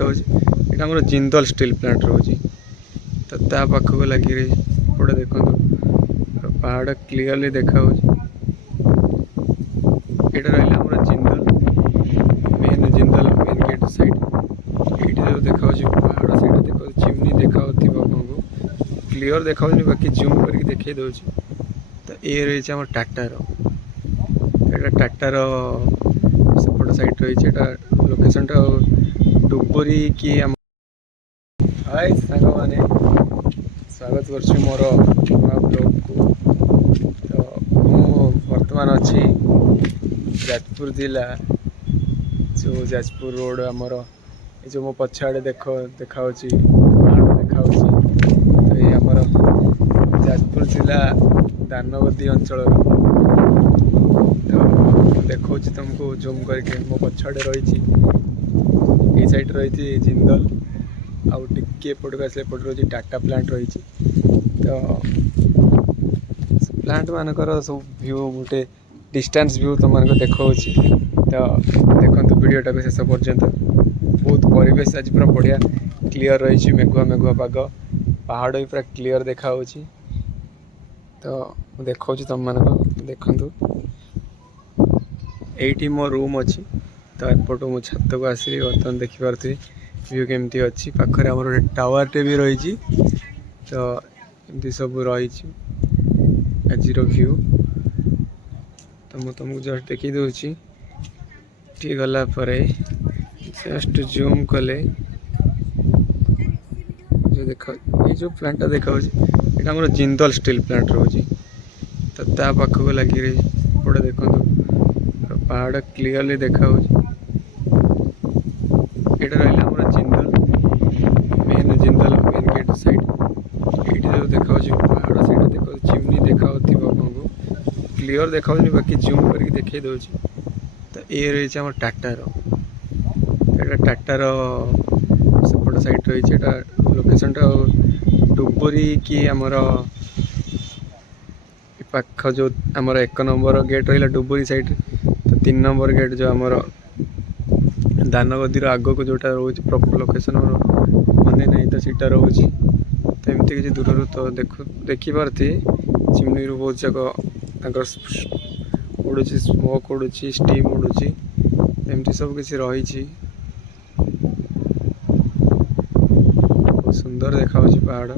देखा यहाँ Jindal steel plant रोचे तो ता पाखक लगी रही गोटे देखो पहाड़ क्लीयरली देखा यहाँ रहा जिंदल मेन गेट साइड ये जो देखा पहाड़ साइड देखा चिमनी देखा आपको क्लीयर देखा बाकी जूम करके देखी दूसरी तो ये रही आम टाटार टाटार सेपट साइड रही लोकेशन डुबुरी कि हाय सांग मैंने स्वागत कर मोर ब्लॉग को तो मु बर्तमान अच्छी जाजपुर जिला जो जाजपुर रोड आमर ये जो मो पछाड़े देखा पहाड़ देखा तो ये आमर जाजपुर जिला दानगदी अंचल तो देखा तुमको जूम करके मो पछाड़े रही ये साइड रही जिंदल आउ टिके पटक आसे पट रही टाटा प्लांट रही तो प्लांट मानकर सब व्यू गोटे डिस्टेंस व्यू तुम मानक देखा तो देखो वीडियोटा को शेष पर्यंत बहुत परिवेश आज पूरा बढ़िया क्लीयर रही मेघुआ मेघुआ पाग पहाड़ भी पूरा क्लीयर देखा तो देखा तुम मानक देखु ये मो रूम अच्छी तो एपटू मुझे छत को आसली बर्तमान देखिपी व्यू केमती अच्छी पाखे आम गोटे टावरटे भी रही तो एमती सब रही आज व्यू तो मुझे तुमको जस्ट देखी दूसरी ठीक गला जस्ट जूम कले जो देखा ये जो प्लांटा देखा यहाँ जिंदल स्टील प्लांट रोचे तो ता पाखक लगी रही गोटे देखो पहाड़ क्लीयरली देखा यहाँ रहा जिंदल मेन गेट साइड ये जो देखा पहाड़ साइड देखा चिमनी देखा आपको क्लीयर देखा बाकी जूम करके देखी दूसरी तो ये रही आम टाटार टाटार सेपट साइड रही लोकेशन डुबुरी कि आमर पाख जो आमर 1 नंबर गेट रहा डुबुरी साइड तो 3 नंबर गेट जो आमर दानगदी आग को जोटा रोच प्रॉपर लोकेशन मन ना तो सीटा रोचे तो एमती किसी दूर तो देखिपारे चिमनी बहुत जाक उड़ू स्मोक उड़ू स्टीम उड़ू एमती सब किसी रही बहुत सुंदर देखा पहाड़।